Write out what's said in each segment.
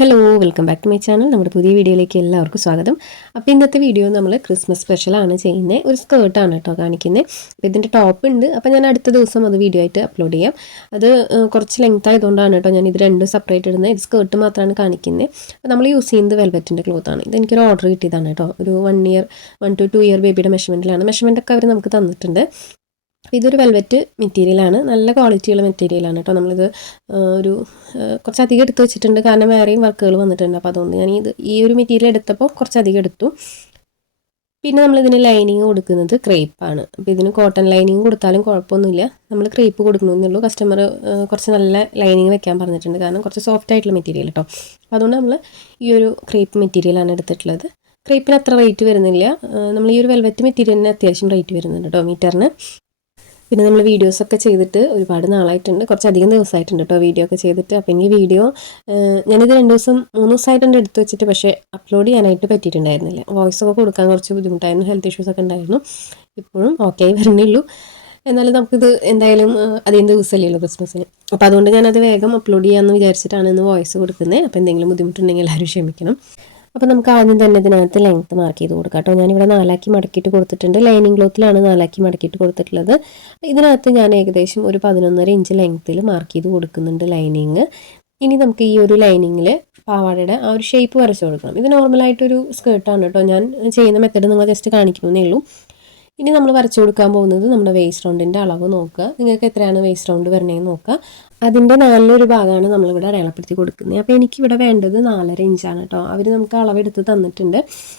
Hello welcome back to my channel നമ്മുടെ പുതിയ വീഡിയോയിലേക്ക് എല്ലാവർക്കും സ്വാഗതം. അപ്പോൾ ഇന്നത്തെ വീഡിയോ നമ്മൾ ക്രിസ്മസ് സ്പെഷ്യലാണ് ചെയ്യുന്നത് ഒരു സ്കേർട്ടാണ് കേട്ടോ കാണിക്കുന്നത് അപ്പോൾ ഇതിന്റെ ടോപ്പ് ഉണ്ട്. അപ്പോൾ ഞാൻ അടുത്ത ദിവസം അത് വീഡിയോ ആയിട്ട് അപ്ലോഡ് ചെയ്യാം. അത് കുറച്ച് ലെങ്ത് ആയതുകൊണ്ടാണ് കേട്ടോ ഞാൻ ഇത് രണ്ടും സെപ്പറേറ്റ് ഇടുന്നത് ഇത് സ്കേർട്ട് മാത്രമാണ് കാണിക്കുന്നത് അപ്പോൾ നമ്മൾ യൂസ് ചെയ്യുന്നത് വെൽവെറ്റിന്റെ ക്ലോത്താണ് ഇത് എനിക്കൊരു ഓർഡർ കിട്ടിയതാണ് കേട്ടോ. ഒരു one year one two two year ബേബിയുടെ മെഷർമെന്റിലാണ് മെഷർമെന്റൊക്കെ അവർ നമുക്ക് തന്നിട്ടുണ്ട്. ഇതൊരു വെൽവെറ്റ് മെറ്റീരിയലാണ് നല്ല ക്വാളിറ്റിയുള്ള മെറ്റീരിയലാണ് കേട്ടോ നമ്മളിത് ഒരു കുറച്ചധികം എടുത്ത് വെച്ചിട്ടുണ്ട്. കാരണം വേറെയും വർക്കുകൾ വന്നിട്ടുണ്ട്. അപ്പോൾ അതുകൊണ്ട് ഞാൻ ഇത് ഈ ഒരു മെറ്റീരിയൽ എടുത്തപ്പോൾ കുറച്ചധികം എടുത്തു. പിന്നെ നമ്മൾ ഇതിന് ലൈനിങ് കൊടുക്കുന്നത് ക്രേപ്പാണ് അപ്പോൾ ഇതിന് കോട്ടൺ ലൈനിങ് കൊടുത്താലും കുഴപ്പമൊന്നുമില്ല. നമ്മൾ ക്രേപ്പ് കൊടുക്കണമെന്നുള്ളൂ കസ്റ്റമർ കുറച്ച് നല്ല ലൈനിങ് വെക്കാൻ പറഞ്ഞിട്ടുണ്ട്. കാരണം കുറച്ച് സോഫ്റ്റ് ആയിട്ടുള്ള മെറ്റീരിയൽ കേട്ടോ അപ്പോൾ അതുകൊണ്ട് നമ്മൾ ഈ ഒരു ക്രേപ്പ് മെറ്റീരിയലാണ് എടുത്തിട്ടുള്ളത്. ക്രേപ്പിന് അത്ര റേറ്റ് വരുന്നില്ല. നമ്മൾ ഈ ഒരു വെൽവെറ്റ് മെറ്റീരിയലിന് അത്യാവശ്യം റേറ്റ് വരുന്നുണ്ട് കേട്ടോ മീറ്ററിന്. പിന്നെ നമ്മൾ വീഡിയോസൊക്കെ ചെയ്തിട്ട് ഒരുപാട് നാളായിട്ടുണ്ട്. കുറച്ചധികം ദിവസമായിട്ടുണ്ട് കേട്ടോ വീഡിയോ ഒക്കെ ചെയ്തിട്ട്. അപ്പം ഇനി വീഡിയോ ഞാനിത് രണ്ട് ദിവസം മൂന്ന് ദിവസമായിട്ടുണ്ട് എടുത്തു വെച്ചിട്ട് പക്ഷേ അപ്ലോഡ് ചെയ്യാനായിട്ട് പറ്റിയിട്ടുണ്ടായിരുന്നില്ല. വോയിസ് ഒക്കെ കൊടുക്കാൻ കുറച്ച് ബുദ്ധിമുട്ടായിരുന്നു. ഹെൽത്ത് ഇഷ്യൂസ് ഒക്കെ ഉണ്ടായിരുന്നു. ഇപ്പോഴും ഓക്കെ ആയി വരുന്നുള്ളൂ. എന്നാലും നമുക്കിത് എന്തായാലും അധികം ദിവസമല്ലല്ലോ ക്രിസ്മസിന്. അപ്പോൾ അതുകൊണ്ട് ഞാനത് വേഗം അപ്ലോഡ് ചെയ്യാമെന്ന് വിചാരിച്ചിട്ടാണ് ഇന്ന് വോയിസ് കൊടുക്കുന്നത് അപ്പോൾ എന്തെങ്കിലും ബുദ്ധിമുട്ടുണ്ടെങ്കിൽ എല്ലാവരും ക്ഷമിക്കണം. അപ്പോൾ നമുക്ക് ആദ്യം തന്നെ ഇതിനകത്ത് ലെങ്ത്ത് മാർക്ക് ചെയ്ത് കൊടുക്കാം കേട്ടോ. ഞാനിവിടെ നാലാക്കി മടക്കിയിട്ട് കൊടുത്തിട്ടുണ്ട്. ലൈനിങ് ക്ലോത്തിലാണ് നാലാക്കി മടക്കിയിട്ട് കൊടുത്തിട്ടുള്ളത്. ഇതിനകത്ത് ഞാൻ ഏകദേശം ഒരു പതിനൊന്നര ഇഞ്ച് ലെങ്ത്തിൽ മാർക്ക് ചെയ്ത് കൊടുക്കുന്നുണ്ട് ലൈനിങ് ഇനി നമുക്ക് ഈ ഒരു ലൈനിങ്ങിൽ പാവാടയുടെ ആ ഒരു ഷേപ്പ് വരച്ചു കൊടുക്കണം. ഇത് നോർമലായിട്ടൊരു സ്കേർട്ടാണ് കേട്ടോ. ഞാൻ ചെയ്യുന്ന മെത്തേഡ് നിങ്ങൾ ജസ്റ്റ് കാണിക്കുന്നേ ഉള്ളൂ. ഇനി നമ്മൾ വരച്ചു കൊടുക്കാൻ പോകുന്നത് നമ്മുടെ വേസ്റ്റ് റൗണ്ടിന്റെ അളവ് നോക്കുക. നിങ്ങൾക്ക് എത്രയാണ് വേസ്റ്റ് റൗണ്ട് വരണേന്ന് നോക്കുക. അതിന്റെ നാലിലൊരു ഭാഗമാണ് നമ്മളിവിടെ അടയാളപ്പെടുത്തി കൊടുക്കുന്നത്. അപ്പോൾ എനിക്കിവിടെ വേണ്ടത് നാലര ഇഞ്ചാണ് കേട്ടോ അവർ നമുക്ക് അളവെടുത്ത് തന്നിട്ടുണ്ട്.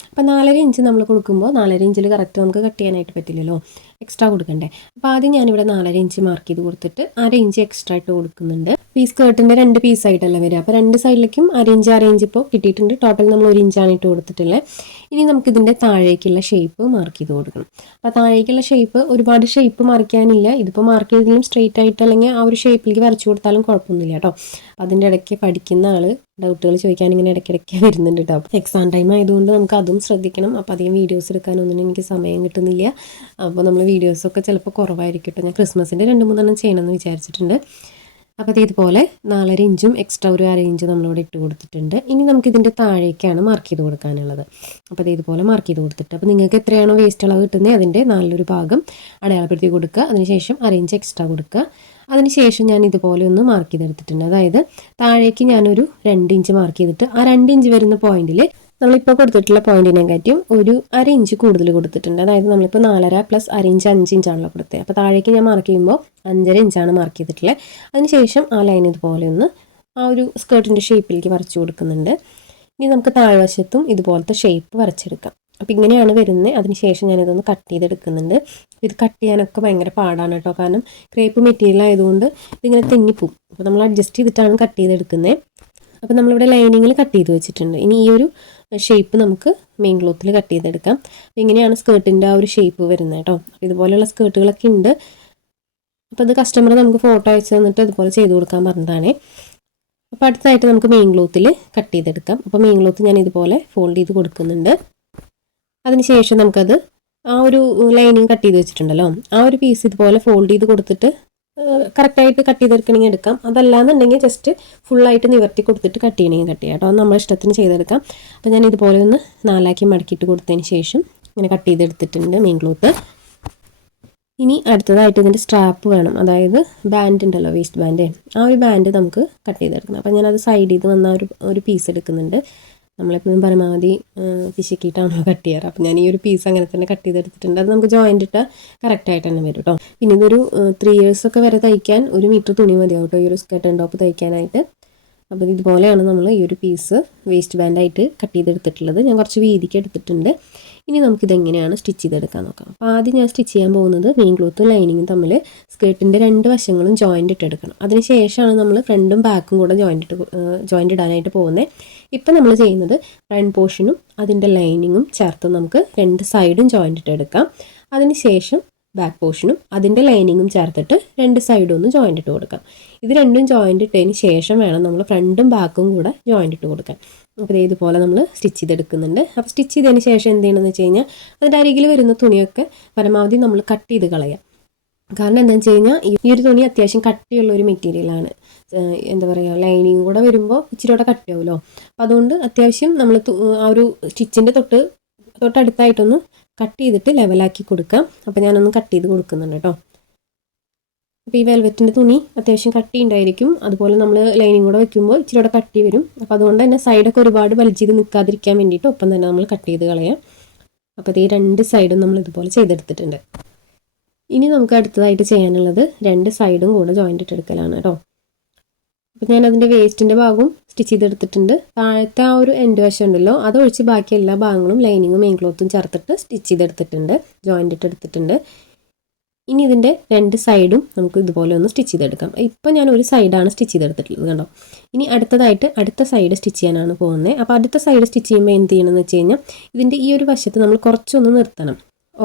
അപ്പോൾ നാലര ഇഞ്ച് നമ്മൾ കൊടുക്കുമ്പോൾ നാലര ഇഞ്ചിൽ കറക്റ്റ് നമുക്ക് കട്ട് ചെയ്യാനായിട്ട് പറ്റില്ലല്ലോ. എക്സ്ട്രാ കൊടുക്കണ്ടേ. അപ്പോൾ ആദ്യം ഞാനിവിടെ നാലര ഇഞ്ച് മാർക്ക് ചെയ്ത് കൊടുത്തിട്ട് അര ഇഞ്ച് എക്സ്ട്രാ ഇട്ട് കൊടുക്കുന്നുണ്ട്. ഈ സ്കേർട്ടിന്റെ രണ്ട് പീസ് പീസായിട്ടല്ല വരിക അപ്പോൾ രണ്ട് സൈഡിലേക്കും അര ഇഞ്ച് അര ഇഞ്ച് ഇപ്പോൾ കിട്ടിയിട്ടുണ്ട്. ടോട്ടൽ നമ്മൾ ഒരു ഇഞ്ചാണ് ഇട്ട് കൊടുത്തിട്ടുള്ളത് ഇനി നമുക്ക് ഇതിന്റെ താഴേക്കുള്ള ഷേപ്പ് മാർക്ക് ചെയ്ത് കൊടുക്കണം. അപ്പോൾ താഴേക്കുള്ള ഷേപ്പ് ഒരുപാട് ഷേപ്പ് മറിക്കാനില്ല ഇതിപ്പോൾ മാർക്ക് ചെയ്തെങ്കിലും സ്ട്രെയിറ്റ് ആയിട്ട് അല്ലെങ്കിൽ ആ ഒരു ഷേപ്പിലേക്ക് വരച്ചു കൊടുത്താലും കുഴപ്പമൊന്നുമില്ല കേട്ടോ. അതിന്റെ ഇടയ്ക്ക് പഠിക്കുന്ന ആൾ ഡൗട്ടുകൾ ചോദിക്കാൻ ഇങ്ങനെ ഇടയ്ക്കിടയ്ക്ക് വരുന്നുണ്ട് കേട്ടോ. അപ്പോൾ എക്സാം ടൈം ആയതുകൊണ്ട് നമുക്ക് അതും ശ്രദ്ധിക്കണം. അപ്പോൾ അധികം വീഡിയോസ് എടുക്കാനൊന്നും എനിക്ക് സമയം കിട്ടുന്നില്ല. അപ്പോൾ നമ്മൾ വീഡിയോസൊക്കെ ചിലപ്പോൾ കുറവായിരിക്കും കേട്ടോ. ഞാൻ ക്രിസ്മസിന്റെ രണ്ട് മൂന്നെണ്ണം ചെയ്യണമെന്ന് വിചാരിച്ചിട്ടുണ്ട്. അപ്പോൾ അത് ഇതുപോലെ നാലര ഇഞ്ചും എക്സ്ട്രാ ഒരു അര ഇഞ്ച് നമ്മളിവിടെ ഇട്ട് കൊടുത്തിട്ടുണ്ട്. ഇനി നമുക്ക് ഇതിന്റെ താഴേക്കാണ് മാർക്ക് ചെയ്ത് കൊടുക്കാനുള്ളത്. അപ്പോൾ അത് ഇതുപോലെ മാർക്ക് ചെയ്ത് കൊടുത്തിട്ട്. അപ്പോൾ നിങ്ങൾക്ക് എത്രയാണോ വേസ്റ്റ് അളവ് കിട്ടുന്നത് അതിന്റെ നാലിലൊരു ഭാഗം അടയാളപ്പെടുത്തി കൊടുക്കുക. അതിനുശേഷം അര ഇഞ്ച് എക്സ്ട്രാ കൊടുക്കുക. അതിനുശേഷം ഞാൻ ഇതുപോലെ ഒന്ന് മാർക്ക് ചെയ്തെടുത്തിട്ടുണ്ട്. അതായത് താഴേക്ക് ഞാനൊരു രണ്ട് ഇഞ്ച് മാർക്ക് ചെയ്തിട്ട് ആ രണ്ട് ഇഞ്ച് വരുന്ന പോയിന്റിൽ നമ്മളിപ്പോൾ കൊടുത്തിട്ടുള്ള പോയിന്റിനെ കാറ്റിയും ഒരു അര ഇഞ്ച് കൂടുതൽ കൊടുത്തിട്ടുണ്ട്. അതായത് നമ്മളിപ്പോൾ നാലര പ്ലസ് അര ഇഞ്ച് അഞ്ച് ഇഞ്ചാണല്ലോ കൊടുത്തത് അപ്പോൾ താഴേക്ക് ഞാൻ മാർക്ക് ചെയ്യുമ്പോൾ അഞ്ചര ഇഞ്ചാണ് മാർക്ക് ചെയ്തിട്ടുള്ളത്. അതിനുശേഷം ആ ലൈൻ ഇതുപോലെ ഒന്ന് ആ ഒരു സ്കേർട്ടിന്റെ ഷേപ്പിലേക്ക് വരച്ചു കൊടുക്കുന്നുണ്ട്. ഇനി നമുക്ക് താഴ്വശത്തും ഇതുപോലത്തെ ഷേപ്പ് വരച്ചെടുക്കാം. അപ്പോൾ ഇങ്ങനെയാണ് വരുന്നത് അതിനുശേഷം ഞാനിതൊന്ന് കട്ട് ചെയ്തെടുക്കുന്നുണ്ട്. ഇത് കട്ട് ചെയ്യാനൊക്കെ ഭയങ്കര പാടാണ് കേട്ടോ. കാരണം ക്രേപ്പ് മെറ്റീരിയൽ ആയതുകൊണ്ട് ഇതിങ്ങനെ തെന്നിപ്പോവും. അപ്പോൾ നമ്മൾ അഡ്ജസ്റ്റ് ചെയ്തിട്ടാണ് കട്ട് ചെയ്തെടുക്കുന്നത് അപ്പോൾ നമ്മളിവിടെ ലൈനിങ്ങിൽ കട്ട് ചെയ്ത് വെച്ചിട്ടുണ്ട്. ഇനി ഈ ഒരു ഷേപ്പ് നമുക്ക് മെയിൻ ക്ലോത്തിൽ കട്ട് ചെയ്തെടുക്കാം. അപ്പോൾ ഇങ്ങനെയാണ് സ്കേർട്ടിന്റെ ആ ഒരു ഷേപ്പ് വരുന്നത് കേട്ടോ. ഇതുപോലെയുള്ള സ്കേർട്ടുകളൊക്കെ ഉണ്ട്. അപ്പോൾ അത് കസ്റ്റമർ നമുക്ക് ഫോട്ടോ അയച്ചു തന്നിട്ട് ഇതുപോലെ ചെയ്ത് കൊടുക്കാൻ പറഞ്ഞതാണ്. അപ്പോൾ അടുത്തായിട്ട് നമുക്ക് മെയിൻ ക്ലോത്തിൽ കട്ട് ചെയ്തെടുക്കാം. അപ്പോൾ മെയിൻ ക്ലോത്ത് ഞാൻ ഇതുപോലെ ഫോൾഡ് ചെയ്ത് കൊടുക്കുന്നുണ്ട്. അതിനുശേഷം നമുക്കത് ആ ഒരു ലൈനിങ് കട്ട് ചെയ്ത് വെച്ചിട്ടുണ്ടല്ലോ. ആ ഒരു പീസ് ഇതുപോലെ ഫോൾഡ് ചെയ്ത് കൊടുത്തിട്ട് കറക്റ്റായിട്ട് കട്ട് ചെയ്തെടുക്കണമെങ്കിൽ എടുക്കാം. അതല്ലാന്നുണ്ടെങ്കിൽ ജസ്റ്റ് ഫുള്ളായിട്ട് നിവർത്തി കൊടുത്തിട്ട് കട്ട് ചെയ്യണമെങ്കിൽ കട്ട് ചെയ്യാം കേട്ടോ. നമ്മുടെ ഇഷ്ടത്തിന് ചെയ്തെടുക്കാം. അപ്പോൾ ഞാൻ ഇതുപോലെ ഒന്ന് നാലാക്കി മടക്കിയിട്ട് കൊടുത്തതിന് ശേഷം ഇങ്ങനെ കട്ട് ചെയ്തെടുത്തിട്ടുണ്ട് മെയിൻ ക്ലോത്ത് ഇനി അടുത്തതായിട്ട് ഇതിന്റെ സ്ട്രാപ്പ് വേണം. അതായത് ബാൻഡ് ഉണ്ടല്ലോ വേസ്റ്റ് ബാൻഡ് ആ ഒരു ബാൻഡ് നമുക്ക് കട്ട് ചെയ്തെടുക്കണം. അപ്പോൾ ഞാനത് സൈഡിൽ നിന്ന് വന്ന ഒരു ഒരു പീസ് എടുക്കുന്നുണ്ട്. നമ്മളെപ്പോഴും പരമാവധി പിശുക്കിയിട്ടാണല്ലോ കട്ട് ചെയ്യാറ്. അപ്പോൾ ഞാൻ ഈ ഒരു പീസ് അങ്ങനെ തന്നെ കട്ട് ചെയ്തെടുത്തിട്ടുണ്ട്. അത് നമുക്ക് ജോയിന്റ് ഇട്ടാൽ കറക്റ്റായിട്ട് തന്നെ വരും കേട്ടോ പിന്നെ ഇതൊരു ത്രീ ഇയേഴ്സൊക്കെ വരെ തയ്ക്കാൻ ഒരു മീറ്റർ തുണി മതിയാവും കേട്ടോ ഈ ഒരു സ്കർട്ട് ആൻഡ് ടോപ്പ് തയ്ക്കാനായിട്ട്. അപ്പോൾ ഇതുപോലെയാണ് നമ്മൾ ഈ ഒരു പീസ് വേസ്റ്റ് ബാൻഡായിട്ട് കട്ട് ചെയ്തെടുത്തിട്ടുള്ളത്. ഞാൻ കുറച്ച് വീതിക്ക് എടുത്തിട്ടുണ്ട്. ഇനി നമുക്കിത് എങ്ങനെയാണ് സ്റ്റിച്ച് ചെയ്തെടുക്കാൻ നോക്കാം. അപ്പോൾ ആദ്യം ഞാൻ സ്റ്റിച്ച് ചെയ്യാൻ പോകുന്നത് മെയിൻ ക്ലോത്തും ലൈനിങ്ങും തമ്മിൽ സ്കേർട്ടിന്റെ രണ്ട് വശങ്ങളും ജോയിന്റ് ഇട്ടെടുക്കണം അതിന് ശേഷമാണ് നമ്മൾ ഫ്രണ്ടും ബാക്കും കൂടെ ജോയിന്റ് ഇട്ട് ജോയിന്റ് ഇടാനായിട്ട് പോകുന്നത് ഇപ്പം നമ്മൾ ചെയ്യുന്നത് ഫ്രണ്ട് പോർഷനും അതിന്റെ ലൈനിങ്ങും ചേർത്ത് നമുക്ക് രണ്ട് സൈഡും ജോയിന്റ് ഇട്ടെടുക്കാം അതിന് ശേഷം ബാക്ക് പോർഷനും അതിന്റെ ലൈനിങ്ങും ചേർത്തിട്ട് രണ്ട് സൈഡും ഒന്ന് ജോയിന്റ് ഇട്ട് കൊടുക്കാം. ഇത് രണ്ടും ജോയിന്റ് ഇട്ടതിന് ശേഷം വേണം നമ്മൾ ഫ്രണ്ടും ബാക്കും കൂടെ ജോയിന്റ് ഇട്ട് കൊടുക്കാൻ. അപ്പോൾ ഇതുപോലെ നമ്മൾ സ്റ്റിച്ച് ചെയ്തെടുക്കുന്നുണ്ട്. അപ്പോൾ സ്റ്റിച്ച് ചെയ്തതിന് ശേഷം എന്ത് ചെയ്യണമെന്ന് വെച്ച് കഴിഞ്ഞാൽ അതിന്റെ അരികിൽ വരുന്ന തുണിയൊക്കെ പരമാവധി നമ്മൾ കട്ട് ചെയ്ത് കളയാം. കാരണം എന്താണെന്ന് വെച്ച് കഴിഞ്ഞാൽ ഈ ഒരു തുണി അത്യാവശ്യം കട്ടിയുള്ള ഒരു മെറ്റീരിയലാണ് എന്താ പറയുക ലൈനിങ് കൂടെ വരുമ്പോൾ ഇച്ചിരി കൂടെ കട്ടിയാവുമല്ലോ അപ്പോൾ അതുകൊണ്ട് അത്യാവശ്യം നമ്മൾ ആ ഒരു സ്റ്റിച്ചിന്റെ തൊട്ട് തൊട്ടടുത്തായിട്ടൊന്ന് കട്ട് ചെയ്തിട്ട് ലെവലാക്കി കൊടുക്കാം. അപ്പോൾ ഞാനൊന്ന് കട്ട് ചെയ്ത് കൊടുക്കുന്നുണ്ട് കേട്ടോ അപ്പോൾ ഈ വെൽവെറ്റിന്റെ തുണി അത്യാവശ്യം കട്ടി ഉണ്ടായിരിക്കും അതുപോലെ നമ്മൾ ലൈനിങ് കൂടെ വെക്കുമ്പോൾ ഇച്ചിരി കൂടെ കട്ടി വരും. അപ്പോൾ അതുകൊണ്ട് തന്നെ സൈഡൊക്കെ ഒരുപാട് വലിച്ച് ചെയ്ത് നിൽക്കാതിരിക്കാൻ വേണ്ടിയിട്ട് ഒപ്പം തന്നെ നമ്മൾ കട്ട് ചെയ്ത് കളയാം. അപ്പോൾ ഈ രണ്ട് സൈഡും നമ്മൾ ഇതുപോലെ ചെയ്തെടുത്തിട്ടുണ്ട്. ഇനി നമുക്ക് അടുത്തതായിട്ട് ചെയ്യാനുള്ളത് രണ്ട് സൈഡും കൂടെ ജോയിന്റ് ഇട്ടെടുക്കലാണ് കേട്ടോ അപ്പോൾ ഞാൻ അതിന്റെ വേസ്റ്റിന്റെ ഭാഗവും സ്റ്റിച്ച് ചെയ്തെടുത്തിട്ടുണ്ട്. താഴത്തെ ആ ഒരു എൻഡ് വശം ഉണ്ടല്ലോ അതൊഴിച്ച് ബാക്കി എല്ലാ ഭാഗങ്ങളും ലൈനിങ്ങും മെയിൻ ക്ലോത്തും ചേർത്തിട്ട് സ്റ്റിച്ച് ചെയ്തെടുത്തിട്ടുണ്ട് ജോയിന്റ് ഇട്ട് എടുത്തിട്ടുണ്ട്. ഇനി ഇതിന്റെ രണ്ട് സൈഡും നമുക്ക് ഇതുപോലെ ഒന്ന് സ്റ്റിച്ച് ചെയ്തെടുക്കാം. ഇപ്പം ഞാൻ ഒരു സൈഡാണ് സ്റ്റിച്ച് ചെയ്തെടുത്തിട്ടുള്ളത് കണ്ടോ? ഇനി അടുത്തതായിട്ട് അടുത്ത സൈഡ് സ്റ്റിച്ച് ചെയ്യാനാണ് പോകുന്നത്. അപ്പോൾ അടുത്ത സൈഡ് സ്റ്റിച്ച് ചെയ്യുമ്പോൾ എന്ത് ചെയ്യണമെന്ന് വെച്ച് കഴിഞ്ഞാൽ ഇതിന്റെ ഈ ഒരു വശത്ത് നമ്മൾ കുറച്ചൊന്ന് നിർത്തണം.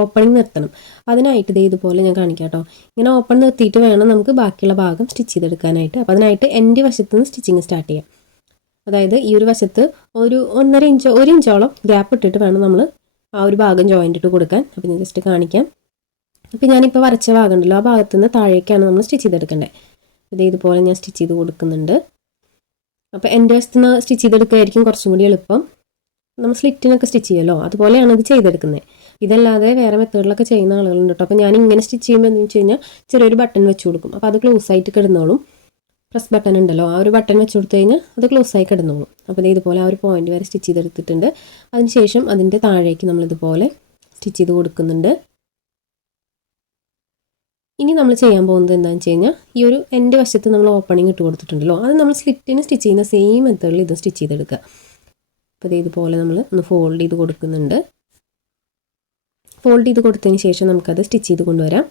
ഓപ്പണിങ് നിർത്തണം. അതിനായിട്ട് ഇതേ ഇതുപോലെ ഞാൻ കാണിക്കാം കേട്ടോ ഇങ്ങനെ ഓപ്പൺ നിർത്തിയിട്ട് വേണം നമുക്ക് ബാക്കിയുള്ള ഭാഗം സ്റ്റിച്ച് ചെയ്തെടുക്കാനായിട്ട്. അപ്പോൾ അതിനായിട്ട് എന്റെ വശത്ത് നിന്ന് സ്റ്റിച്ചിങ് സ്റ്റാർട്ട് ചെയ്യാം. അതായത് ഈ ഒരു വശത്ത് ഒരു ഒന്നര ഇഞ്ചോ ഒരു ഇഞ്ചോളം ഗ്യാപ്പ് ഇട്ടിട്ട് വേണം നമ്മൾ ആ ഒരു ഭാഗം ജോയിന്റ് ഇട്ട് കൊടുക്കാൻ. അപ്പോൾ ഞാൻ ജസ്റ്റ് കാണിക്കാം. അപ്പോൾ ഞാനിപ്പോൾ വരച്ച ഭാഗം ഉണ്ടല്ലോ ആ ഭാഗത്ത് നിന്ന് താഴേക്കാണ് നമ്മൾ സ്റ്റിച്ച് ചെയ്തെടുക്കേണ്ടത് ഇത് ഇതുപോലെ ഞാൻ സ്റ്റിച്ച് ചെയ്ത് കൊടുക്കുന്നുണ്ട്. അപ്പോൾ എന്റെ വശത്ത് നിന്ന് സ്റ്റിച്ച് ചെയ്തെടുക്കുകയായിരിക്കും കുറച്ചും കൂടി എളുപ്പം. നമ്മൾ സ്ലിറ്റിനൊക്കെ സ്റ്റിച്ച് ചെയ്യുമല്ലോ അതുപോലെയാണ് ഇത് ചെയ്തെടുക്കുന്നത്. ഇതല്ലാതെ വേറെ മെത്തേഡിലൊക്കെ ചെയ്യുന്ന ആളുകളുണ്ട് കേട്ടോ അപ്പോൾ ഞാൻ ഇങ്ങനെ സ്റ്റിച്ച് ചെയ്യുമ്പോൾ എന്ന് വെച്ച് കഴിഞ്ഞാൽ ചെറിയൊരു ബട്ടൺ വെച്ച് കൊടുക്കും. അപ്പോൾ അത് ക്ലോസ് ആയിട്ട് കിടന്നോളും. പ്രസ് ബട്ടൺ ഉണ്ടല്ലോ ആ ഒരു ബട്ടൺ വെച്ച് കൊടുത്തു കഴിഞ്ഞാൽ അത് ക്ലോസ് ആയി കിടന്നോളും. അപ്പോൾ ഇതുപോലെ ആ ഒരു പോയിന്റ് വരെ സ്റ്റിച്ച് ചെയ്തെടുത്തിട്ടുണ്ട്. അതിനുശേഷം അതിന്റെ താഴേക്ക് നമ്മൾ ഇതുപോലെ സ്റ്റിച്ച് ചെയ്ത് കൊടുക്കുന്നുണ്ട്. ഇനി നമ്മൾ ചെയ്യാൻ പോകുന്നത് എന്താണെന്ന് വെച്ച് കഴിഞ്ഞാൽ ഈ ഒരു എന്റെ വശത്ത് നമ്മൾ ഓപ്പണിംഗ് ഇട്ട് കൊടുത്തിട്ടുണ്ടല്ലോ. അത് നമ്മൾ സ്ലിറ്റിന് സ്റ്റിച്ച് ചെയ്യുന്ന സെയിം മെത്തേഡിൽ ഇത് സ്റ്റിച്ച് ചെയ്തെടുക്കുക. അപ്പോൾ ഇതുപോലെ നമ്മൾ ഒന്ന് ഫോൾഡ് ചെയ്ത് കൊടുക്കുന്നുണ്ട്. ഫോൾഡ് ചെയ്ത് കൊടുത്തതിന് ശേഷം നമുക്കത് സ്റ്റിച്ച് ചെയ്ത് കൊണ്ടുവരാം.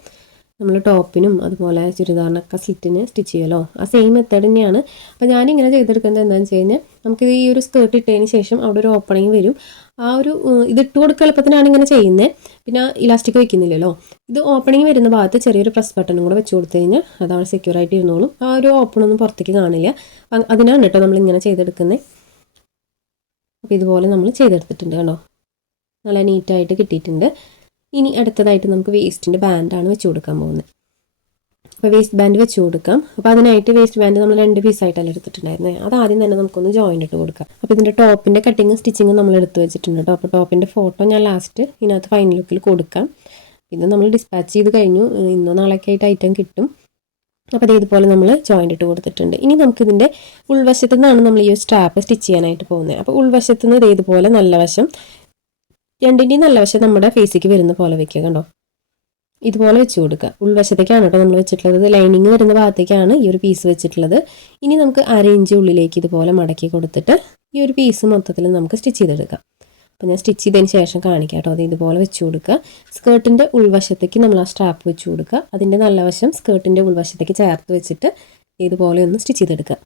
നമ്മൾ ടോപ്പിനും അതുപോലെ ചുരിദാറിനൊക്കെ സ്ലിറ്റിന് സ്റ്റിച്ച് ചെയ്യുമല്ലോ ആ സെയിം മെത്തേഡ് തന്നെയാണ്. അപ്പോൾ ഞാനിങ്ങനെ ചെയ്തെടുക്കുന്നത് എന്താണെന്ന് വെച്ച് കഴിഞ്ഞാൽ നമുക്ക് ഈ ഒരു സ്കേർട്ട് ഇട്ടതിന് ശേഷം അവിടെ ഒരു ഓപ്പണിങ് വരും. ആ ഒരു ഇത് ഇട്ട് കൊടുക്കുക എളുപ്പത്തിനാണ് ഇങ്ങനെ ചെയ്യുന്നത് പിന്നെ ഇലാസ്റ്റിക് വെക്കുന്നില്ലല്ലോ ഇത് ഓപ്പണിങ് വരുന്ന ഭാഗത്ത് ചെറിയൊരു പ്രസ് ബട്ടണും കൂടെ വെച്ച് കൊടുത്തു കഴിഞ്ഞാൽ അതവിടെ സെക്യൂർ ആയിട്ട് ഇരുന്നോളും. ആ ഒരു ഓപ്പണൊന്നും പുറത്തേക്ക് കാണില്ല. അതിനാണ് കേട്ടോ നമ്മൾ ഇങ്ങനെ ചെയ്തെടുക്കുന്നത് അപ്പോൾ ഇതുപോലെ നമ്മൾ ചെയ്തെടുത്തിട്ടുണ്ട് കേട്ടോ. നല്ല നീറ്റായിട്ട് കിട്ടിയിട്ടുണ്ട്. ഇനി അടുത്തതായിട്ട് നമുക്ക് വേസ്റ്റിന്റെ ബാൻഡാണ് വെച്ച് കൊടുക്കാൻ പോകുന്നത്. അപ്പോൾ വേസ്റ്റ് ബാൻഡ് വെച്ച് കൊടുക്കാം. അപ്പോൾ അതിനായിട്ട് വേസ്റ്റ് ബാൻഡ് നമ്മൾ രണ്ട് പീസായിട്ടല്ല എടുത്തിട്ടുണ്ടായിരുന്നത് അത് ആദ്യം തന്നെ നമുക്കൊന്ന് ജോയിന്റ് ഇട്ട് കൊടുക്കാം. അപ്പോൾ ഇതിന്റെ ടോപ്പിന്റെ കട്ടിങ്ങും സ്റ്റിച്ചിങ്ങും നമ്മൾ എടുത്ത് വെച്ചിട്ടുണ്ട് കേട്ടോ. അപ്പോൾ ടോപ്പിന്റെ ഫോട്ടോ ഞാൻ ലാസ്റ്റ് ഇതിനകത്ത് ഫൈനൽ ലുക്കിൽ കൊടുക്കാം. ഇത് നമ്മൾ ഡിസ്പാച്ച് ചെയ്ത് കഴിഞ്ഞു. ഇന്നോ നാളേക്ക് ആയിട്ട് ഐറ്റം കിട്ടും. അപ്പോൾ അത് ഇതുപോലെ നമ്മൾ ജോയിന്റ് ഇട്ട് കൊടുത്തിട്ടുണ്ട്. ഇനി നമുക്കിതിന്റെ ഉൾവശത്തു നിന്നാണ് നമ്മൾ ഈ സ്ട്രാപ്പ് സ്റ്റിച്ച് ചെയ്യാനായിട്ട് പോകുന്നത്. അപ്പോൾ ഉൾവശത്തു നിന്ന് ഇതേതുപോലെ നല്ല വശം രണ്ടിന്റെയും നല്ല വശം നമ്മുടെ ഫേസിക്ക് വരുന്ന പോലെ വെക്കുക കണ്ടോ? ഇതുപോലെ വെച്ച് കൊടുക്കുക. ഉൾവശത്തേക്കാണ് കേട്ടോ നമ്മൾ വെച്ചിട്ടുള്ളത്. ലൈനിങ് വരുന്ന ഭാഗത്തേക്കാണ് ഈ ഒരു പീസ് വെച്ചിട്ടുള്ളത്. ഇനി നമുക്ക് അര ഇഞ്ച് ഉള്ളിലേക്ക് ഇതുപോലെ മടക്കി കൊടുത്തിട്ട് ഈ ഒരു പീസ് മൊത്തത്തിൽ നമുക്ക് സ്റ്റിച്ച് ചെയ്തെടുക്കാം. അപ്പോൾ ഞാൻ സ്റ്റിച്ച് ചെയ്തതിന് ശേഷം കാണിക്കാം കേട്ടോ. അത് ഇതുപോലെ വെച്ച് കൊടുക്കുക. സ്കേർട്ടിന്റെ ഉൾവശത്തേക്ക് നമ്മൾ ആ സ്ട്രാപ്പ് വെച്ച് കൊടുക്കുക. അതിന്റെ നല്ല വശം സ്കേർട്ടിന്റെ ഉൾവശത്തേക്ക് ചേർത്ത് വെച്ചിട്ട് ഇതുപോലെ ഒന്ന് സ്റ്റിച്ച് ചെയ്തെടുക്കുക.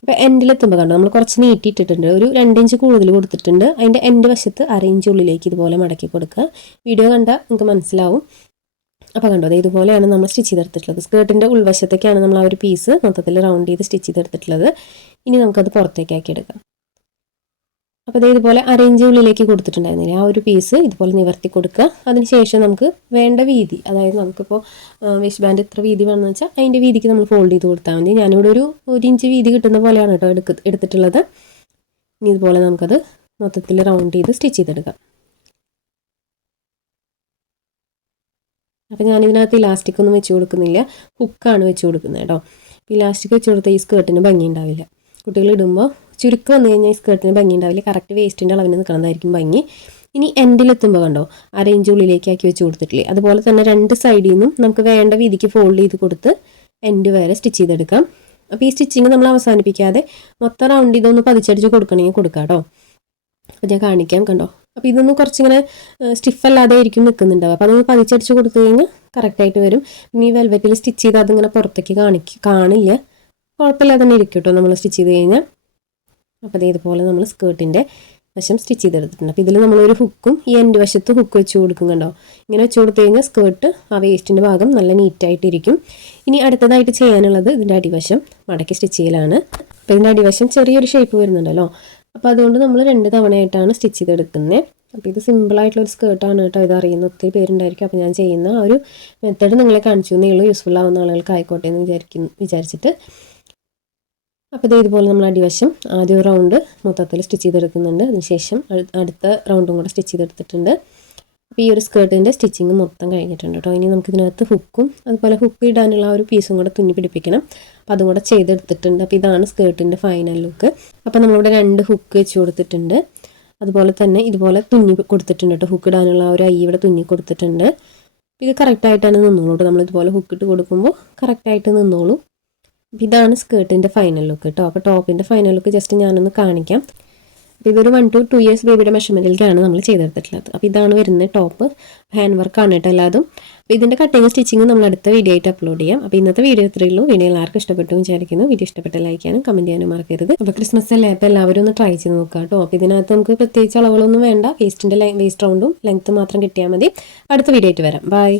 അപ്പോൾ എൻഡിലെത്തുമ്പോൾ കണ്ടോ? നമ്മൾ കുറച്ച് നീട്ടിയിട്ടിട്ടുണ്ട്. ഒരു രണ്ടിഞ്ച് കൂടുതൽ കൊടുത്തിട്ടുണ്ട്. അതിന്റെ എൻഡ് വശത്ത് അരയിഞ്ച് ഉള്ളിലേക്ക് ഇതുപോലെ മടക്കി കൊടുക്കുക. വീഡിയോ കണ്ടാൽ നിങ്ങൾക്ക് മനസ്സിലാവും. അപ്പോൾ കണ്ടോ അത് ഇതുപോലെയാണ് നമ്മൾ സ്റ്റിച്ച് ചെയ്തെടുത്തിട്ടുള്ളത്. സ്കേർട്ടിന്റെ ഉൾവശത്തേക്കാണ് നമ്മൾ ആ ഒരു പീസ് മൊത്തത്തിൽ റൗണ്ട് ചെയ്ത് സ്റ്റിച്ച് ചെയ്തെടുത്തിട്ടുള്ളത്. ഇനി നമുക്കത് പുറത്തേക്കാക്കി എടുക്കാം. അപ്പോൾ ഇത് ഇതുപോലെ അരയിഞ്ച് ഉള്ളിലേക്ക് കൊടുത്തിട്ടുണ്ടായിരുന്നില്ല? ആ ഒരു പീസ് ഇതുപോലെ നിവർത്തി കൊടുക്കുക. അതിനുശേഷം നമുക്ക് വേണ്ട വീതി അതായത് നമുക്കിപ്പോൾ വേസ്റ്റ് ബാൻഡ് എത്ര വീതി വേണമെന്ന് വെച്ചാൽ അതിന്റെ വീതിക്ക് നമ്മൾ ഫോൾഡ് ചെയ്ത് കൊടുത്താൽ മതി. ഞാനിവിടെ ഒരു ഒരു ഇഞ്ച് വീതി കിട്ടുന്ന പോലെയാണ് കേട്ടോ എടുക്ക എടുത്തിട്ടുള്ളത്. ഇനി ഇതുപോലെ നമുക്കത് മൊത്തത്തിൽ റൗണ്ട് ചെയ്ത് സ്റ്റിച്ച് ചെയ്തെടുക്കാം. അപ്പോൾ ഞാനിതിനകത്ത് ഇലാസ്റ്റിക് ഒന്നും വെച്ച് കൊടുക്കുന്നില്ല. ഹുക്കാണ് വെച്ച് കൊടുക്കുന്നത് കേട്ടോ. ഇലാസ്റ്റിക് വെച്ച് കൊടുത്താൽ ഈ സ്കേർട്ടിന് ഭംഗി ഉണ്ടാവില്ല. കുട്ടികൾ ഇടുമ്പോൾ ചുരുക്കം വന്നു കഴിഞ്ഞാൽ ഈ സ്കേർട്ടിന് ഭംഗി ഉണ്ടാവില്ല കറക്റ്റ് വേസ്റ്റിന്റെ അളവിന് നിൽക്കുന്നതായിരിക്കും ഭംഗി. ഇനി എൻഡിലെത്തുമ്പോൾ കണ്ടോ ഇഞ്ച് ഉള്ളിലേക്ക് ആക്കി വെച്ച് കൊടുത്തിട്ടില്ലേ? അതുപോലെ തന്നെ രണ്ട് സൈഡിൽ നിന്നും നമുക്ക് വേണ്ട വീതിക്ക് ഫോൾഡ് ചെയ്ത് കൊടുത്ത് എൻഡ് വരെ സ്റ്റിച്ച് ചെയ്തെടുക്കാം. അപ്പോൾ ഈ സ്റ്റിച്ചിങ് നമ്മൾ അവസാനിപ്പിക്കാതെ മൊത്തം റൗണ്ട് ഇതൊന്ന് പതിച്ചടിച്ച് കൊടുക്കണമെങ്കിൽ കൊടുക്കാം കേട്ടോ. അപ്പോൾ ഞാൻ കാണിക്കാം കണ്ടോ. അപ്പോൾ ഇതൊന്ന് കുറച്ചിങ്ങനെ സ്റ്റിഫ് അല്ലാതെ ആയിരിക്കും നിൽക്കുന്നുണ്ടാവുക. അപ്പോൾ അതൊന്ന് പതിച്ചടിച്ച് കൊടുത്തു കഴിഞ്ഞാൽ കറക്റ്റായിട്ട് വരും. ഇനി വെൽവെറ്റിൽ സ്റ്റിച്ച് ചെയ്ത് അതിങ്ങനെ പുറത്തേക്ക് കാണിക്കും കാണില്ല. കുഴപ്പമില്ലാതെ തന്നെ ഇരിക്കും കേട്ടോ നമ്മൾ സ്റ്റിച്ച് ചെയ്ത് കഴിഞ്ഞാൽ. അപ്പോൾ അത് ഇതുപോലെ നമ്മൾ സ്കേർട്ടിന്റെ വശം സ്റ്റിച്ച് ചെയ്തെടുത്തിട്ടുണ്ട്. അപ്പോൾ ഇതിൽ നമ്മളൊരു ഹുക്കും ഈ എന്റെ വശത്ത് ഹുക്ക് വെച്ച് കൊടുക്കും കണ്ടോ? ഇങ്ങനെ വെച്ച് കൊടുത്തു കഴിഞ്ഞാൽ സ്കേർട്ട് ആ വേസ്റ്റിന്റെ ഭാഗം നല്ല നീറ്റായിട്ടിരിക്കും ഇനി അടുത്തതായിട്ട് ചെയ്യാനുള്ളത് ഇതിന്റെ അടിവശം മടക്കി സ്റ്റിച്ച് ചെയ്യലാണ്. അപ്പോൾ ഇതിന്റെ അടിവശം ചെറിയൊരു ഷേപ്പ് വരുന്നുണ്ടല്ലോ? അപ്പോൾ അതുകൊണ്ട് നമ്മൾ രണ്ട് തവണയായിട്ടാണ് സ്റ്റിച്ച് ചെയ്തെടുക്കുന്നത് അപ്പോൾ ഇത് സിമ്പിളായിട്ടുള്ള ഒരു സ്കേർട്ടാണ് കേട്ടോ. ഇത് ഒത്തിരി പേരുണ്ടായിരിക്കും. അപ്പോൾ ഞാൻ ചെയ്യുന്ന ഒരു മെത്തേഡ് നിങ്ങളെ കാണിച്ചു ഉള്ളൂ. യൂസ്ഫുൾ ആവുന്ന ആളുകൾക്ക് ആയിക്കോട്ടെ എന്ന് വിചാരിക്കുന്നു വിചാരിച്ചിട്ട്. അപ്പോൾ ഇത് ഇതുപോലെ നമ്മൾ അടിവശം ആദ്യ റൗണ്ട് മൊത്തത്തിൽ സ്റ്റിച്ച് ചെയ്തെടുക്കുന്നുണ്ട്. അതിനുശേഷം അടുത്ത റൗണ്ടും കൂടെ സ്റ്റിച്ച് ചെയ്തെടുത്തിട്ടുണ്ട്. അപ്പോൾ ഈ ഒരു സ്കേർട്ടിന്റെ സ്റ്റിച്ചിങ് മൊത്തം കഴിഞ്ഞിട്ടുണ്ട് കേട്ടോ. ഇനി നമുക്ക് ഇതിനകത്ത് ഹുക്കും അതുപോലെ ഹുക്ക് ഇടാനുള്ള ആ ഒരു പീസും കൂടെ തുന്നി പിടിപ്പിക്കണം. അപ്പോൾ അതും കൂടെ ചെയ്തെടുത്തിട്ടുണ്ട്. അപ്പോൾ ഇതാണ് സ്കേർട്ടിന്റെ ഫൈനൽ ലുക്ക്. അപ്പോൾ നമ്മളിവിടെ രണ്ട് ഹുക്ക് വെച്ച് കൊടുത്തിട്ടുണ്ട്. അതുപോലെ തന്നെ ഇതുപോലെ തുന്നി കൊടുത്തിട്ടുണ്ട് കേട്ടോ. ഹുക്ക് ഇടാനുള്ള ആ ഒരു ഐ ഇവിടെ തുന്നി കൊടുത്തിട്ടുണ്ട്. ഇത് കറക്റ്റായിട്ടാണ് നിന്നോളൂ കേട്ടോ. നമ്മളിതുപോലെ ഹുക്കിട്ട് കൊടുക്കുമ്പോൾ കറക്റ്റായിട്ട് നിന്നോളൂ. ഇതാണ് സ്കേർട്ടിന്റെ ഫൈനൽ ലുക്ക് കേട്ടോ അപ്പോൾ ടോപ്പിന്റെ ഫൈനൽ ലുക്ക് ജസ്റ്റ് ഞാനൊന്ന് കാണിക്കാം. അപ്പോൾ ഇതൊരു വൺ ടു ടു ഇയേഴ്സ് ബേബിയുടെ മെഷർമെന്റിലേക്കാണ് നമ്മൾ ചെയ്തെടുത്തിട്ടുള്ളത്. അപ്പോൾ ഇതാണ് വരുന്നത് ടോപ്പ് ഹാൻഡ് വർക്കാണ് കേട്ടോ എല്ലാതും. അപ്പോൾ ഇതിന്റെ കട്ടിങ് സ്റ്റിച്ചിങ് നമ്മൾ അടുത്ത വീഡിയോ ആയിട്ട് അപ്ലോഡ് ചെയ്യാം. അപ്പോൾ ഇന്നത്തെ വീഡിയോ ഇത്രയേ ഉള്ളൂ. വീഡിയോ എല്ലാവർക്കും ഇഷ്ടപ്പെട്ടു വിചാരിക്കുന്നു. വീഡിയോ ഇഷ്ടപ്പെട്ട ലൈക്ക് ചെയ്യാനും കമന്റ് ചെയ്യാനും മറക്കരുത്. അപ്പോൾ ക്രിസ്മസ് അല്ലേ? അപ്പോൾ എല്ലാവരും ഒന്ന് ട്രൈ ചെയ്ത് നോക്കുക കേട്ടോ അപ്പോൾ ഇതിനകത്ത് നമുക്ക് പ്രത്യേകിച്ച് അളവുകളൊന്നും വേണ്ട. വേസ്റ്റിന്റെ വേസ്റ്റ് റൗണ്ടും ലെങ്ത്ത് മാത്രം കിട്ടിയാൽ മതി. അടുത്ത വീഡിയോ ആയിട്ട് വരാം. ബൈ